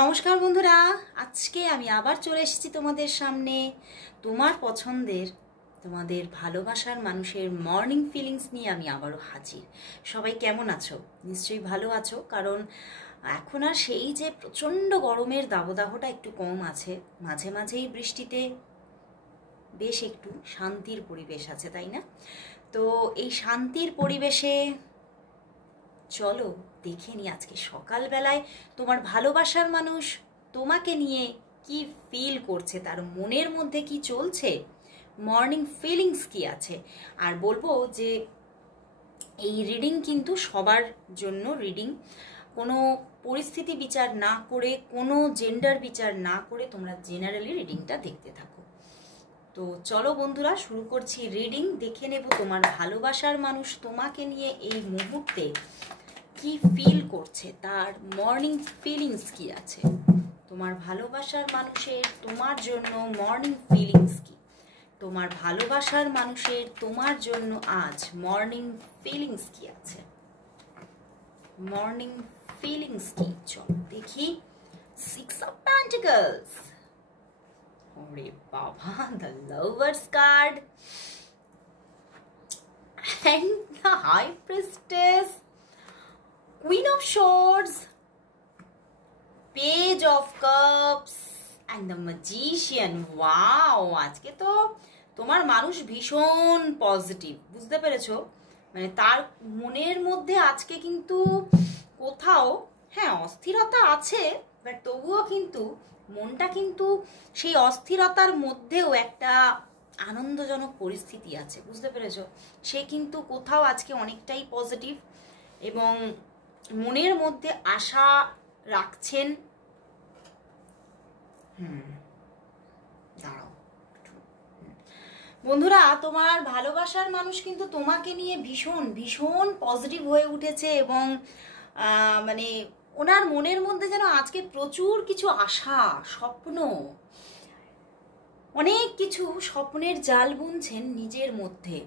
নমস্কার বন্ধুরা, আজকে আমি আবার চলে এসেছি তোমাদের সামনে তোমার পছন্দের তোমাদের ভালোবাসার মানুষের মর্নিং ফিলিংস নিয়ে আমি আবারও হাজির। সবাই কেমন আছো? নিশ্চয়ই ভালো আছো, কারণ এখন আর সেই যে প্রচণ্ড গরমের দাবদাহটা একটু কম আছে, মাঝে মাঝেই বৃষ্টিতে বেশ একটু শান্তির পরিবেশ আছে, তাই না? তো এই শান্তির পরিবেশে চলো দেখে নি আজকে সকালবেলায় তোমার ভালোবাসার মানুষ তোমাকে নিয়ে কি ফিল করছে, তার মনের মধ্যে কি চলছে, মর্নিং ফিলিংস কি আছে। আর বলবো যে এই রিডিং কিন্তু সবার জন্য রিডিং, কোনো পরিস্থিতি বিচার না করে, কোনো জেন্ডার বিচার না করে তোমরা জেনারেলি রিডিংটা দেখতে থাকো। তো চলো বন্ধুরা, শুরু করছি রিডিং। দেখে নেব তোমার ভালোবাসার মানুষ তোমাকে নিয়ে এই মুহূর্তে কি ফিল করছে, তার মর্নিং ফিলিংস কি আছে। তোমার ভালোবাসার মানুষের তোমার জন্য মর্নিং ফিলিংস কি, তোমার ভালোবাসার মানুষের তোমার জন্য আজ মর্নিং ফিলিংস কি আছে, মর্নিং ফিলিংস কি। চল দেখি। 6 of Pentacles, ওরে বাবা, the Lovers card and the High Priestess, Queen of Swords, Page of Cups and the Magician. Wow, আজকে তো তোমার মানুষ ভীষণ পজিটিভ, বুঝতে পেরেছো? মানে তার মনের মধ্যে আজকে কিন্তু কোথাও হ্যাঁ অস্থিরতা আছে, বাট তবুও কিন্তু মনটা কিন্তু সেই অস্থিরতার মধ্যেও একটা আনন্দজনক পরিস্থিতি আছে, বুঝতে পেরেছো? সে কিন্তু কোথাও আজকে অনেকটাই পজিটিভ এবং মনের মধ্যে আশা রাখছেন। দাঁড়াও বন্ধুরা, তোমার ভালোবাসার মানুষ কিন্তু তোমাকে নিয়ে ভীষণ ভীষণ পজিটিভ হয়ে উঠেছে এবং মানে ওনার মনের মধ্যে যেন আজকে প্রচুর কিছু আশা, স্বপ্ন, অনেক কিছু স্বপ্নের জাল বুনছেন নিজের মধ্যে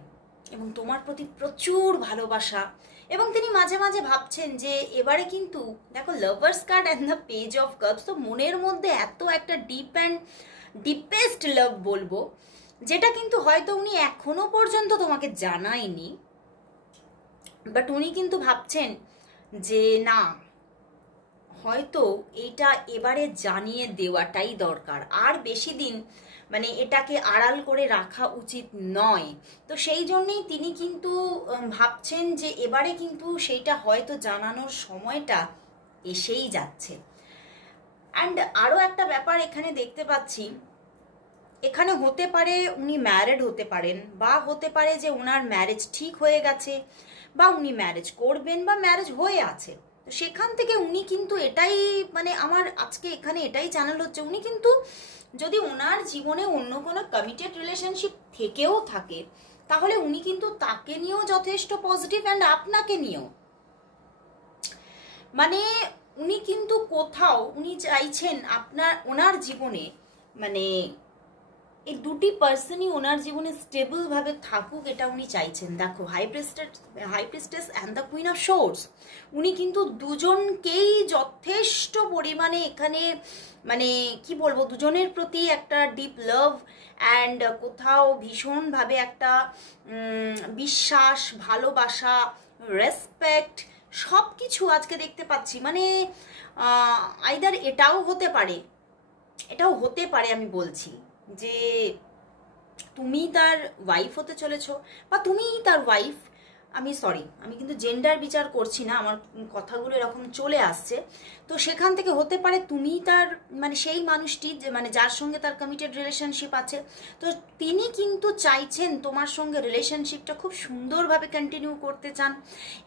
এবং তোমার প্রতি প্রচুর ভালোবাসা। এবং তিনি মাঝে মাঝে ভাবছেন যে এবারে কিন্তু দেখো lovers card and the page of cups, তো মনের মধ্যে এত একটা ডিপ অ্যান্ড ডিপেস্ট লাভ বলবো, যেটা কিন্তু হয়তো উনি এখনো পর্যন্ত তোমাকে জানায়নি, বাট উনি কিন্তু ভাবছেন যে না, হয়তো এইটা এবারে জানিয়ে দেওয়াটাই দরকার, আর বেশি দিন মানে এটাকে আড়াল করে রাখা উচিত নয়। তো সেই জন্যেই তিনি কিন্তু ভাবছেন যে এবারে কিন্তু সেইটা হয়তো জানানোর সময়টা এসেই যাচ্ছে। অ্যান্ড আরও একটা ব্যাপার এখানে দেখতে পাচ্ছি, এখানে হতে পারে উনি ম্যারিড হতে পারেন, বা হতে পারে যে ওনার ম্যারেজ ঠিক হয়ে গেছে, বা উনি ম্যারেজ করবেন, বা ম্যারেজ হয়ে আছে। তো সেখান থেকে উনি কিন্তু এটাই মানে আমার আজকে এখানে এটাই চ্যানেল হচ্ছে, উনি কিন্তু যদি ওনার জীবনে অন্য কোনো কমিটেড রিলেশনশিপ থেকেও থাকে, তাহলে উনি কিন্তু তাকে নিয়েও যথেষ্ট পজিটিভ অ্যান্ড আপনাকে নিয়েও, মানে উনি কিন্তু কোথাও উনি চাইছেন ওনার জীবনে মানে এই দুটি পার্সনই ওনার জীবনে স্টেবল ভাবে থাকুক, এটা উনি চাইছেন। দেখো high priestess and the queen of swords, উনি কিন্তু দুজনকেই যথেষ্ট পরিমাণে এখানে মানে কি বলবো, দুজনের প্রতি একটা ডিপ লাভ অ্যান্ড কোথাও ভীষণভাবে একটা বিশ্বাস, ভালোবাসা, রেসপেক্ট সব কিছু আজকে দেখতে পাচ্ছি। মানে আইদার এটাও হতে পারে আমি বলছি যে তুমি তার ওয়াইফ হতে চলেছো, বা তুমিই তার ওয়াইফ। আমি কিন্তু জেন্ডার বিচার করছি না, আমার কথাগুলো এরকম চলে আসছে। তো সেখান থেকে হতে পারে তুমি তার মানে সেই মানুষটি যে মানে যার সঙ্গে তার কমিটেড রিলেশনশিপ আছে, তো তিনি কিন্তু চাইছেন তোমার সঙ্গে রিলেশনশিপটা খুব সুন্দরভাবে কন্টিনিউ করতে চান,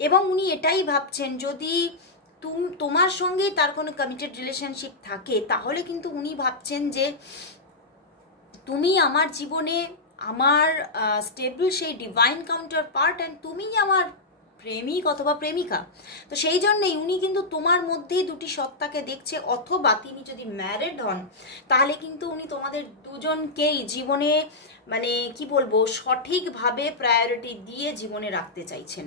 এবং উনি এটাই ভাবছেন যদি তোমার সঙ্গেই তার কোনো কমিটেড রিলেশনশিপ থাকে, তাহলে কিন্তু উনি ভাবছেন যে তুমি আমার জীবনে আমার স্টেবল সেই ডিভাইন কাউন্টার পার্ট, অ্যান্ড তুমিই আমার প্রেমিক অথবা প্রেমিকা। তো সেই জন্যেই উনি কিন্তু তোমার মধ্যেই দুটি সত্তাকে দেখছে, অথবা তিনি যদি ম্যারিড হন তাহলে কিন্তু উনি তোমাদের দুজনকেই জীবনে মানে কি বলবো সঠিকভাবে প্রায়োরিটি দিয়ে জীবনে রাখতে চাইছেন।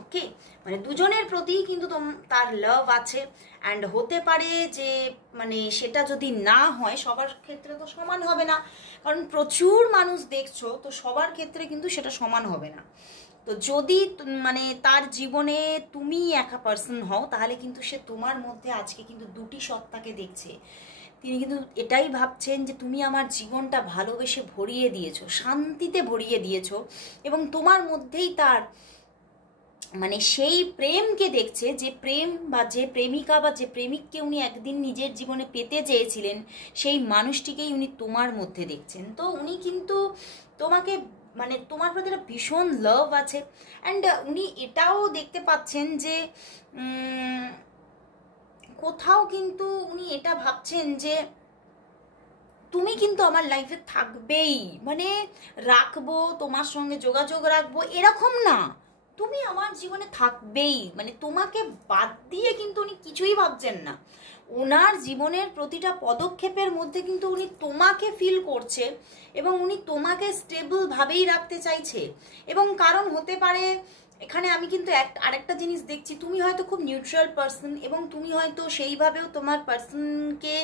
ওকে, মানে দুজনের প্রতি কিন্তু তার লাভ আছে। অ্যান্ড হতে পারে যে মানে সেটা যদি না হয়, সবার ক্ষেত্রে তো সমান হবে না, কারণ প্রচুর মানুষ দেখছো, তো সবার ক্ষেত্রে কিন্তু সেটা সমান হবে না। তো যদি মানে তার জীবনে তুমি একা পার্সন হও, তাহলে কিন্তু সে তোমার মধ্যে আজকে কিন্তু দুটি সত্তাকে দেখছে। তিনি কিন্তু এটাই ভাবছেন যে তুমি আমার জীবনটা ভালোবেসে ভরিয়ে দিয়েছো, শান্তিতে ভরিয়ে দিয়েছো, এবং তোমার মধ্যেই তার মানে সেই প্রেমকে দেখছে, যে প্রেম বা যে প্রেমিকা বা যে প্রেমিককে উনি একদিন নিজের জীবনে পেতে চেয়েছিলেন, সেই মানুষটিকেই উনি তোমার মধ্যে দেখছেন। তো উনি কিন্তু তোমাকে মানে তোমার প্রতি একটা ভীষণ লাভ আছে। অ্যান্ড উনি এটাও দেখতে পাচ্ছেন যে কোথাও কিন্তু উনি এটা ভাবছেন যে তুমি কিন্তু আমার লাইফে থাকবেই, মানে রাখবো, তোমার সঙ্গে যোগাযোগ রাখবো এরকম না, তুমি আমার জীবনে থাকবেই, মানে তোমাকে বাদ দিয়ে কিন্তু উনি কিছুই ভাবছেন না। ওনার জীবনের প্রতিটা পদক্ষেপের মধ্যে কিন্তু উনি তোমাকে ফিল করছে, এবং উনি তোমাকে স্টেবল ভাবেই রাখতে চাইছে। এবং কারণ হতে পারে এখানে আমি কিন্তু আরেকটা জিনিস দেখছি, তুমি হয়তো খুব নিউট্রাল পার্সন, এবং তুমি হয়তো সেইভাবেও তোমার পার্সনকে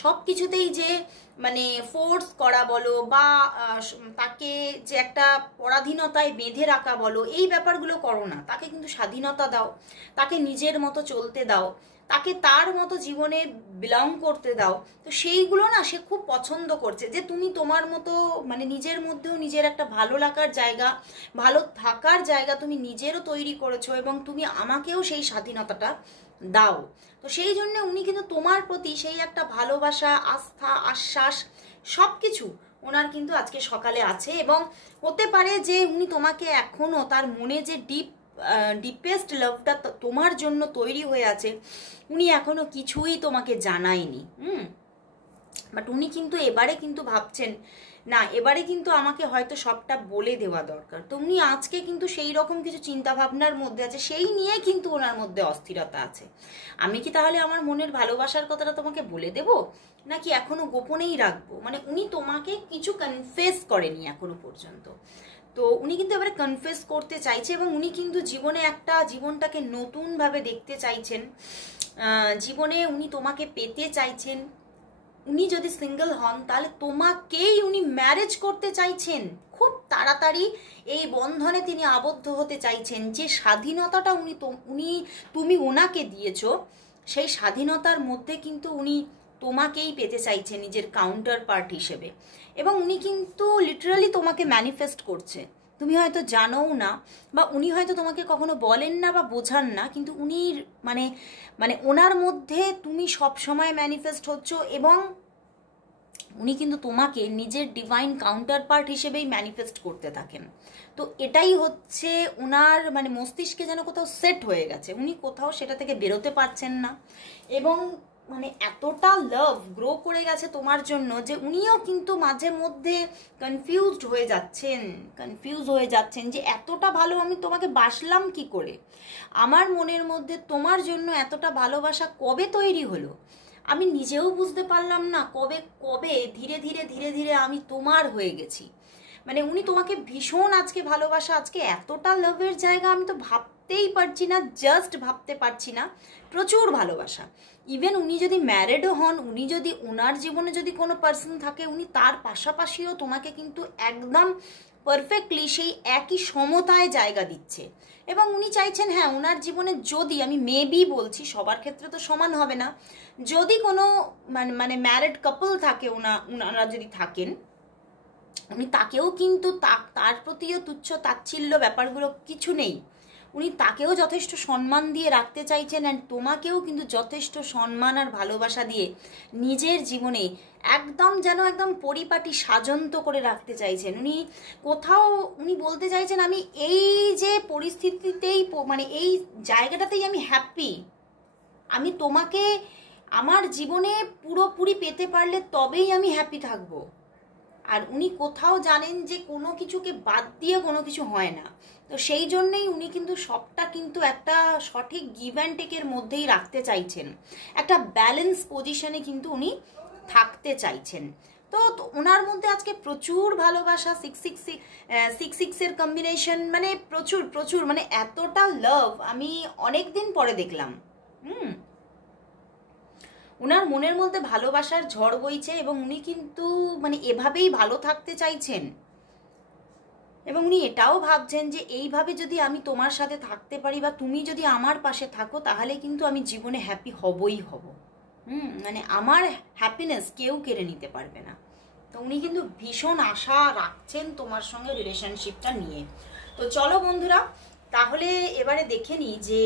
সব কিছুতেই যে মানে ফোর্স করা বলো, বা তাকে যে একটা পরাধীনতায় বেঁধে রাখা বলো, এই ব্যাপারগুলো করো না। তাকে কিন্তু স্বাধীনতা দাও, তাকে নিজের মতো চলতে দাও, তাকে তার মতো জীবনে বিলং করতে দাও। তো সেইগুলো না সে খুব পছন্দ করছে, যে তুমি তোমার মতো মানে নিজের মধ্যেও নিজের একটা ভালো লাগার জায়গা, ভালো থাকার জায়গা তুমি নিজেরও তৈরি করেছো, এবং তুমি আমাকেও সেই স্বাধীনতাটা দাও। তো সেই জন্য উনি কিন্তু তোমার প্রতি সেই একটা ভালোবাসা, আস্থা, আশ্বাস সব কিছু ওনার কিন্তু আজকে সকালে আছে। এবং হতে পারে যে উনি তোমাকে এখনো তার মনে যে ডিপেস্ট লাভটা তোমার জন্য তৈরি হয়ে আছে, উনি এখনো কিছুই তোমাকে জানায়নি। বাট উনি কিন্তু এবারে কিন্তু ভাবছেন না, এবারে কিন্তু আমাকে হয়তো সবটা বলে দেওয়া দরকার। তো উনি আজকে কিন্তু সেই রকম কিছু চিন্তা ভাবনার মধ্যে আছে, সেই নিয়ে কিন্তু ওনার মধ্যে অস্থিরতা আছে। আমি কি তাহলে আমার মনের ভালোবাসার কথাটা তোমাকে বলে দেব, নাকি এখনো গোপনেই রাখবো? মানে উনি তোমাকে কিছু কনফেস করেনি এখনো পর্যন্ত, তো উনি কিন্তু এবারে কনফেস করতে চাইছে, এবং উনি কিন্তু জীবনটাকে নতুনভাবে দেখতে চাইছেন। জীবনে উনি তোমাকে পেতে চাইছেন। উনি যদি সিঙ্গেল হন, তাহলে তোমাকেই উনি ম্যারেজ করতে চাইছেন। খুব তাড়াতাড়ি এই বন্ধনে তিনি আবদ্ধ হতে চাইছেন। যে স্বাধীনতাটা তুমি ওনাকে দিয়েছো, সেই স্বাধীনতার মধ্যে কিন্তু উনি তোমাকেই পেতে চাইছেন নিজের কাউন্টার পার্ট হিসেবে। এবং উনি কিন্তু লিটারালি তোমাকে ম্যানিফেস্ট করছে, তুমি হয়তো জানোও না, বা উনি হয়তো তোমাকে কখনো বলেন না বা বোঝান না, কিন্তু উনি মানে মানে ওনার মধ্যে তুমি সব সময় ম্যানিফেস্ট হচ্ছ, এবং উনি কিন্তু তোমাকে নিজের ডিভাইন কাউন্টার পার্ট হিসেবেই ম্যানিফেস্ট করতে থাকেন। তো এটাই হচ্ছে ওনার মানে মস্তিষ্কে যেন কোথাও সেট হয়ে গেছে, উনি কোথাও সেটা থেকে বেরোতে পারছেন না। এবং মানে এতটা লাভ গ্রো করে গেছে তোমার জন্য, যে উনিও কিন্তু মাঝে মধ্যে কনফিউজ হয়ে যাচ্ছেন যে এতটা ভালো আমি তোমাকে বাসলাম কি করে, আমার মনের মধ্যে তোমার জন্য এতটা ভালোবাসা কবে তৈরি হলো, আমি নিজেও বুঝতে পারলাম না কবে কবে ধীরে ধীরে ধীরে ধীরে আমি তোমার হয়ে গেছি। মানে উনি তোমাকে ভীষণ আজকে ভালোবাসা, আজকে এতটা লাভের জায়গা আমি তো ভাবতেই পারছি না, জাস্ট ভাবতে পারছি না। প্রচুর ভালোবাসা। ইভেন উনি যদি ম্যারিডও হন, উনি যদি ওনার জীবনে যদি কোনো পার্সন থাকে, উনি তার পাশাপাশিও তোমাকে কিন্তু একদম পারফেক্টলি সেই একই সমতায় জায়গা দিচ্ছে। এবং উনি চাইছেন, হ্যাঁ ওনার জীবনে যদি, আমি মেবি বলছি, সবার ক্ষেত্রে তো সমান হবে না, যদি কোনো মানে ম্যারিড কাপল থাকে, ওনারা যদি থাকেন, উনি তাকেও কিন্তু তার প্রতিও তুচ্ছ তাচ্ছিল্য ব্যাপারগুলো কিছু নেই, উনি তাকেও যথেষ্ট সম্মান দিয়ে রাখতে চাইছেন। অ্যান্ড তোমাকেও কিন্তু যথেষ্ট সম্মান আর ভালোবাসা দিয়ে নিজের জীবনে একদম যেন একদম পরিপাটি সাজন্ত করে রাখতে চাইছেন। উনি বলতে চাইছেন, আমি এই যে পরিস্থিতিতেই মানে এই জায়গাটাতেই আমি হ্যাপি, আমি তোমাকে আমার জীবনে পুরোপুরি পেতে পারলে তবেই আমি হ্যাপি থাকবো। আর উনি কোথাও জানেন যে কোনো কিছুকে বাদ দিয়ে কোনো কিছু হয় না। তো সেই জন্যেই উনি কিন্তু সবটা কিন্তু একটা সঠিক গিভ অ্যান্ড টেকের মধ্যেই রাখতে চাইছেন, একটা ব্যালেন্স পজিশনে কিন্তু উনি থাকতে চাইছেন। তো ওনার মধ্যে আজকে প্রচুর ভালোবাসা, 666 কম্বিনেশন, মানে প্রচুর প্রচুর, মানে এতটা লাভ আমি অনেক দিন পরে দেখলাম। ওনার মনের মধ্যে ভালোবাসার ঝড় বইছে এবং উনি কিন্তু মানে এভাবেই ভালো থাকতে চাইছেন এবং উনি এটাও ভাবছেন যে এইভাবে যদি আমি তোমার সাথে থাকতে পারি বা তুমি যদি আমার পাশে থাকো তাহলে কিন্তু আমি জীবনে হ্যাপি হবই হব। মানে আমার হ্যাপিনেস কেউ কেড়ে নিতে পারবে না। তো উনি কিন্তু ভীষণ আশা রাখছেন তোমার সঙ্গে রিলেশনশিপটা নিয়ে। তো চলো বন্ধুরা, তাহলে এবারে দেখে নিই যে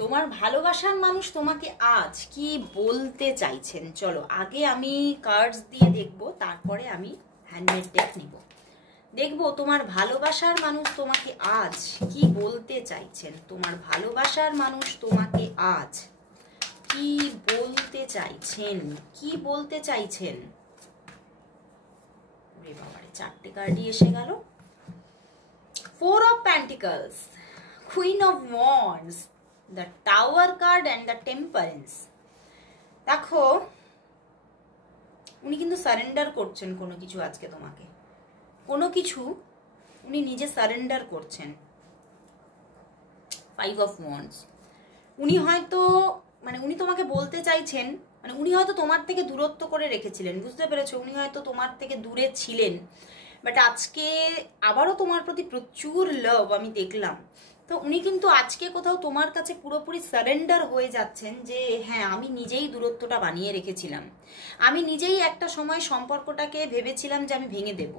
তোমার ভালোবাসার মানুষ তোমাকে আজ কি বলতে চাইছেন। চলো আগে আমি কার্ডস দিয়ে দেখবো, তারপরে আমি হ্যান্ডমেড ডেক নিব। দেখবো তোমার ভালোবাসার মানুষ তোমাকে আজ কি বলতে চাইছেন। তোমার ভালোবাসার মানুষ তোমাকে আজ কি বলতে চাইছেন, কি বলতে চাইছেন। ওরে বাবারে, 4টে কার্ডই এসে গেল। 4 of pentacles, queen of wands, the tower card and the temperance. দেখো উনি কিন্তু সারেন্ডার করছেন কোনো কিছু আজকে তোমাকে, কোনো কিছু উনি নিজে সারেন্ডার করছেন। 5 অফ ওয়ান্ডস, উনি হয়তো মানে উনি তোমাকে বলতে চাইছেন, মানে উনি হয়তো তোমার থেকে দূরত্ব করে রেখেছিলেন, বুঝতে পেরেছো? উনি হয়তো তোমার থেকে দূরে ছিলেন, বাট আজকে আবারও তোমার প্রতি প্রচুর লাভ আমি দেখলাম। তো উনি কিন্তু আজকে কোথাও তোমার কাছে পুরোপুরি সারেন্ডার হয়ে যাচ্ছেন যে হ্যাঁ আমি নিজেই দূরত্বটা বানিয়ে রেখেছিলাম, আমি নিজেই একটা সময় সম্পর্কটাকে ভেবেছিলাম যে আমি ভেঙে দেব,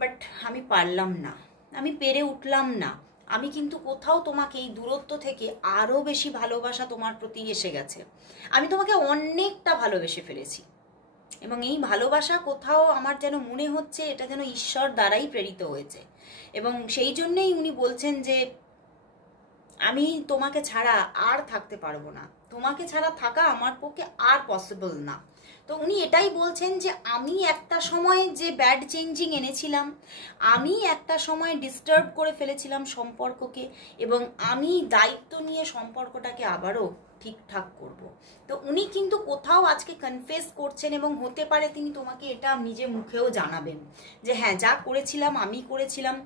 বাট আমি পারলাম না, আমি পেরে উঠলাম না। আমি কিন্তু কোথাও তোমাকে এই দূরত্ব থেকে আরো বেশি ভালোবাসা তোমার প্রতি এসে গেছে। আমি তোমাকে অনেকটা ভালোবেসে ফেলেছি এবং এই ভালোবাসা কোথাও আমার যেন মনে হচ্ছে এটা যেন ঈশ্বর দ্বারাই প্রেরিত হয়েছে এবং সেই জন্যই উনি বলছেন যে আমি তোমাকে ছাড়া আর থাকতে পারবো না, তোমাকে ছাড়া থাকা আমার পক্ষে আর পসিবল না। তো উনি এটাই বলছেন যে আমি একটা সময় যে ব্যাড চেঞ্জিং এনেছিলাম, আমি একটা সময় ডিস্টার্ব করে ফেলেছিলাম সম্পর্ককে এবং আমি দায়িত্ব নিয়ে সম্পর্কটাকে আবারও ঠিকঠাক করব। তো উনি কিন্তু কোথাও আজকে কনফেস করছেন এবং হতে পারে তিনি তোমাকে এটা নিজে মুখেও জানাবেন যে হ্যাঁ যা করেছিলাম আমি করেছিলাম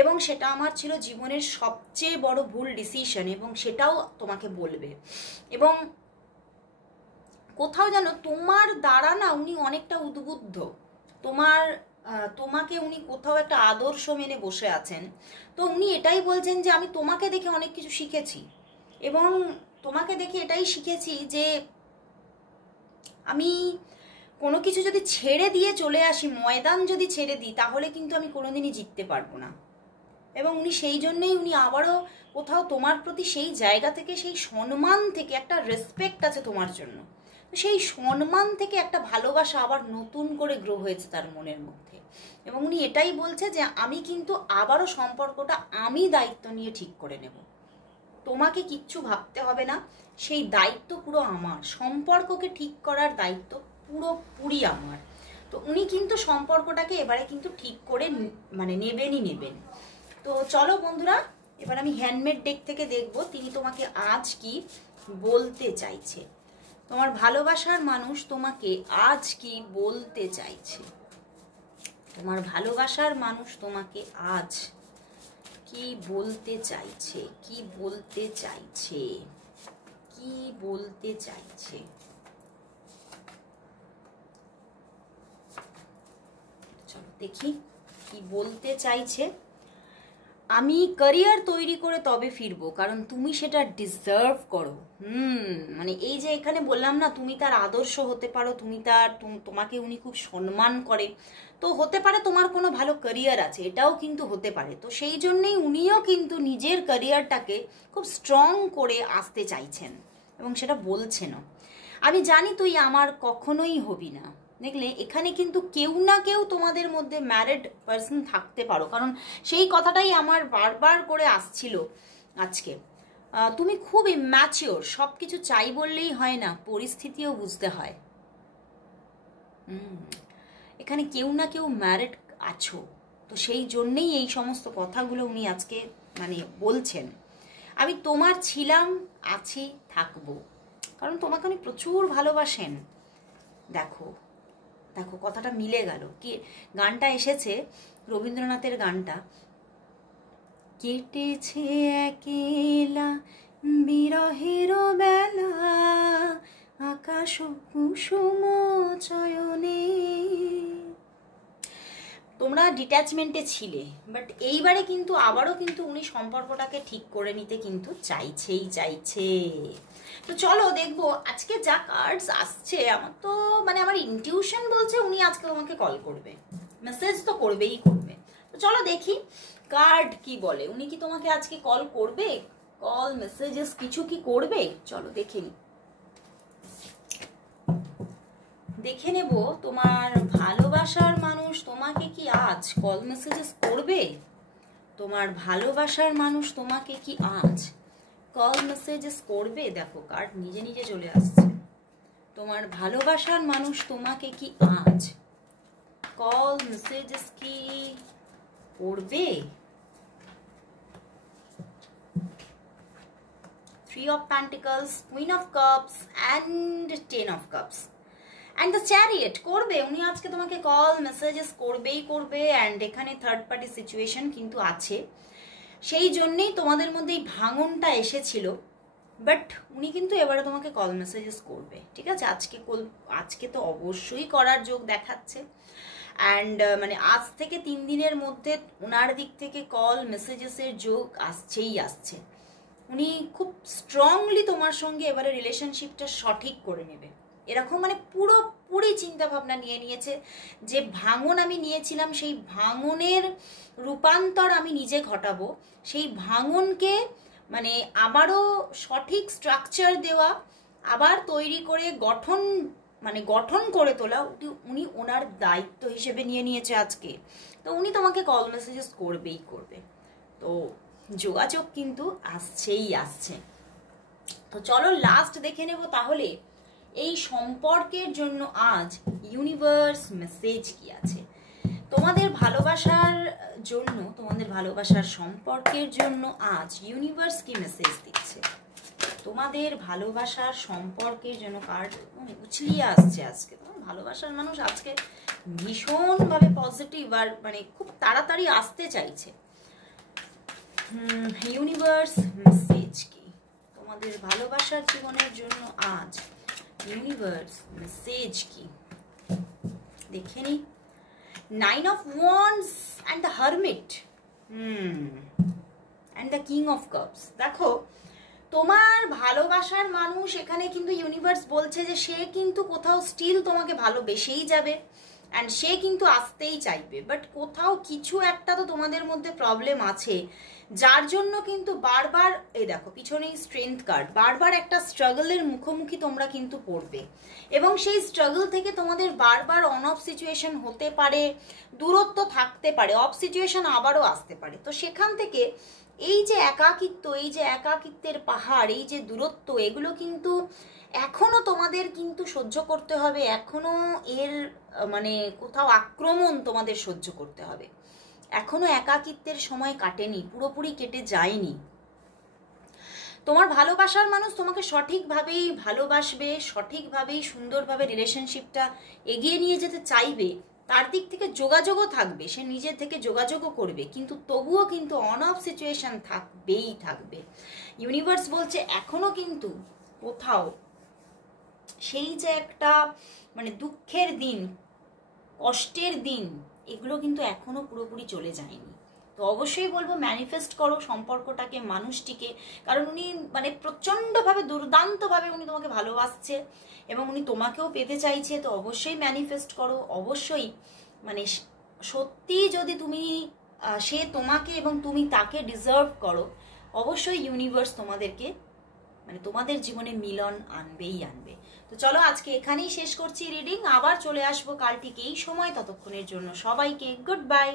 এবং সেটা আমার ছিল জীবনের সবচেয়ে বড় ভুল ডিসিশন এবং সেটাও তোমাকে বলবে। এবং কোথাও যেন তোমার দ্বারা না উনি অনেকটা উদ্বুদ্ধ, তোমাকে উনি কোথাও একটা আদর্শ মেনে বসে আছেন। তো উনি এটাই বলছেন যে আমি তোমাকে দেখে অনেক কিছু শিখেছি এবং তোমাকে দেখে এটাই শিখেছি যে আমি কোনো কিছু যদি ছেড়ে দিয়ে চলে আসি, ময়দান যদি ছেড়ে দিই তাহলে কিন্তু আমি কোনোদিনই জিততে পারবো না। এবং উনি সেই জন্যই উনি আবারও কোথাও তোমার প্রতি সেই জায়গা থেকে, সেই সম্মান থেকে, একটা রেসপেক্ট আছে তোমার জন্য, সেই সম্মান থেকে একটা ভালোবাসা আবার নতুন করে গ্রো হয়েছে তার মনের মধ্যে। এবং উনি এটাই বলছে যে আমি কিন্তু আবারও সম্পর্কটা আমি দায়িত্ব নিয়ে ঠিক করে নেব, তোমাকে কিচ্ছু ভাবতে হবে না, সেই দায়িত্ব পুরো আমার, সম্পর্ককে ঠিক করার দায়িত্ব পুরোপুরি আমার। তো উনি কিন্তু সম্পর্কটাকে এবারে কিন্তু ঠিক করে মানে নেবেন। তো চলো বন্ধুরা, এবার আমি হ্যান্ডমেড ডেক থেকে দেখব তিনি তোমাকে আজ কি বলতে চাইছে। তোমার ভালোবাসার মানুষ তোমাকে আজ কি বলতে চাইছে। তোমার ভালোবাসার মানুষ তোমাকে আজ কি বলতে চাইছে, কি বলতে চাইছে, কি বলতে চাইছে। চলো দেখি কি বলতে চাইছে। আমি ক্যারিয়ার তৈরি করে তবে ফিরবো, কারণ তুমি সেটা ডিজার্ভ করো। মানে এই যে এখানে বললাম না, তুমি তার আদর্শ হতে পারো, তোমাকে উনি খুব সম্মান করে, তো হতে পারে তোমার কোনো ভালো ক্যারিয়ার আছে, এটাও কিন্তু হতে পারে। তো সেই জন্যই উনিও কিন্তু নিজের ক্যারিয়ারটাকে খুব স্ট্রং করে আসতে চাইছেন এবং সেটা বলছেনও। আমি জানি তুই আমার কখনোই হবি না। দেখলে এখানে কিন্তু কেউ না কেউ তোমাদের মধ্যে ম্যারিড পার্সন থাকতে পারো, কারণ সেই কথাটাই আমার বারবার করে আসছিল আজকে। তুমি খুব ইম্যাচিওর, সব কিছু চাই বললেই হয় না, পরিস্থিতিও বুঝতে হয়। এখানে কেউ না কেউ ম্যারিড আছো, তো সেই জন্যেই এই সমস্ত কথাগুলো উনি আজকে মানে বলছেন। আমি তোমার ছিলাম, আছি, থাকবো, কারণ তোমাকে উনি প্রচুর ভালোবাসেন দেখো দেখো কথাটা মিলে গেল। কি গানটা এসেছে, রবীন্দ্রনাথের গানটা, কেটেছে একেলা বিরহের বেলা আকাশ কুসুম চয়নে। তোমরা ডিট্যাচমেন্টে ছিলে, বাট এইবারে কিন্তু আবারও কিন্তু উনি সম্পর্কটাকে ঠিক করে নিতে কিন্তু চাইছে। তো চলো দেখবো আজকে যা কার্ডস আসছে। আমার তো মানে আমার ইনটিউশন বলছে উনি আজকে তোমাকে কল করবে, মেসেজ তো করবেই করবে। তো চলো দেখি কার্ড কি বলে। উনি কি তোমাকে আজকে কল করবে, কল মেসেজেস কিছু কি করবে? চলো দেখে নি, দেখে নেব তোমার ভালোবাসার মানুষ তোমাকে কি আজ কল মেসেজেস করবে। তোমার ভালোবাসার মানুষ তোমাকে কি আজ কল মেসেজেস করবে। দেখো কার্ড নিজে নিজে চলে আসছে। তোমার ভালোবাসার মানুষ তোমাকে কি আজ কল মেসেজেস কি করবে। 3 of Pentacles, Queen of Cups and 10 of Cups and the Chariot। করবে উনি আজকে তোমাকে কল মেসেজেস করবেই করবে। অ্যান্ড এখানে থার্ড পার্টি সিচুয়েশন কিন্তু আছে, সেই জন্যেই তোমাদের মধ্যে এই ভাঙনটা এসেছিল। বাট উনি কিন্তু এবারে তোমাকে কল মেসেজেস করবে, ঠিক আছে। আজকে তো অবশ্যই করার যোগ দেখাচ্ছে। অ্যান্ড মানে আজ থেকে 3 দিনের মধ্যে ওনার দিক থেকে কল মেসেজেসের যোগ আসছেই আসছে। উনি খুব স্ট্রংলি তোমার সঙ্গে এবারে রিলেশনশিপটা সঠিক করে নেবে, এরকম মানে পুরোপুরি চিন্তা ভাবনা নিয়ে নিয়েছে। যে ভাঙন আমি নিয়েছিলাম সেই ভাঙনের রূপান্তর আমি নিজে ঘটাবো, সেই ভাঙনকে মানে আবারও সঠিক স্ট্রাকচার দেওয়া, আবার তৈরি করে গঠন করে তোলা উনি ওনার দায়িত্ব হিসেবে নিয়ে নিয়েছে আজকে। তো উনি তোমাকে কল মেসেজেস করবেই করবে। তো যোগাযোগ কিন্তু আসছেই আসছে। তো চলো লাস্ট দেখে নেব তাহলে এই সম্পর্কের জন্য আজ ইউনিভার্স মেসেজ কি আছে তোমাদের ভালোবাসার জন্য, তোমাদের ভালোবাসার সম্পর্কের জন্য আজ ইউনিভার্স কি মেসেজ দিচ্ছে তোমাদের ভালোবাসার সম্পর্কের জন্য। কার্ড উছলিয়ে আসছে আজকে। তোমার ভালোবাসার মানুষ আজকে ভীষণভাবে পজিটিভ আর মানে খুব তাড়াতাড়ি আসতে চাইছে। ইউনিভার্স মেসেজ কি তোমাদের ভালোবাসার জীবনের জন্য আজ ইউনিভার্স মেসেজ কি দেখে নি। 9 of Wands and the Hermit and the King of Cups। দেখো তোমার ভালোবাসার মানুষ এখানে কিন্তু ইউনিভার্স বলছে যে সে কিন্তু কোথাও স্টিল তোমাকে ভালোবেসেই যাবে অ্যান্ড সে কিন্তু আসতেই চাইবে। বাট কোথাও কিছু একটা তো তোমাদের মধ্যে প্রবলেম আছে, যার জন্য কিন্তু বারবার এই দেখো পিছনেই স্ট্রেংথ কার্ড, বারবার একটা স্ট্রাগলের মুখোমুখি তোমরা কিন্তু পড়বে। এবং সেই স্ট্রাগল থেকে তোমাদের বারবার অন অফ সিচুয়েশন হতে পারে, দূরত্ব থাকতে পারে, অফ সিচুয়েশন আবারও আসতে পারে। তো সেখান থেকে এই যে একাকিত্ব, এই যে একাকিত্বের পাহাড়, এই যে দূরত্ব, এগুলো কিন্তু এখনো তোমাদের কিন্তু সহ্য করতে হবে। এখনো এর মানে কোথাও আক্রমণ তোমাদের সহ্য করতে হবে। এখনো একাকিত্বের সময় কাটেনি, পুরোপুরি কেটে যায়নি। তোমার ভালোবাসার মানুষ তোমাকে সঠিকভাবেই ভালোবাসবে, সঠিকভাবেই সুন্দরভাবে রিলেশনশিপটা এগিয়ে নিয়ে যেতে চাইবে। তার দিক থেকে যোগাযোগও থাকবে, সে নিজের থেকে যোগাযোগও করবে, কিন্তু তবুও কিন্তু অন অফ সিচুয়েশন থাকবেই থাকবে। ইউনিভার্স বলছে এখনো কিন্তু কোথাও সেই যে একটা মানে দুঃখের দিন, কষ্টের দিন, এগুলো কিন্তু এখনো পুরোপুরি চলে যায়নি। তো অবশ্যই বলবো ম্যানিফেস্ট করো সম্পর্কটাকে, মানুষটিকে, কারণ উনি মানে প্রচণ্ডভাবে দুর্দান্তভাবে উনি তোমাকে ভালোবাসছে এবং উনি তোমাকেও পেতে চাইছে। তো অবশ্যই ম্যানিফেস্ট করো, অবশ্যই মানে সত্যি যদি তুমি সে তোমাকে এবং তুমি তাকে ডিজার্ভ করো, অবশ্যই ইউনিভার্স তোমাদেরকে মানে তোমাদের জীবনে মিলন আনবেই আনবে। তো চলো আজকে এখানেই শেষ করছি রিডিং, আবার চলে আসবো কাল ঠিক এই সময়। ততক্ষণের জন্য সবাইকে গুড বাই।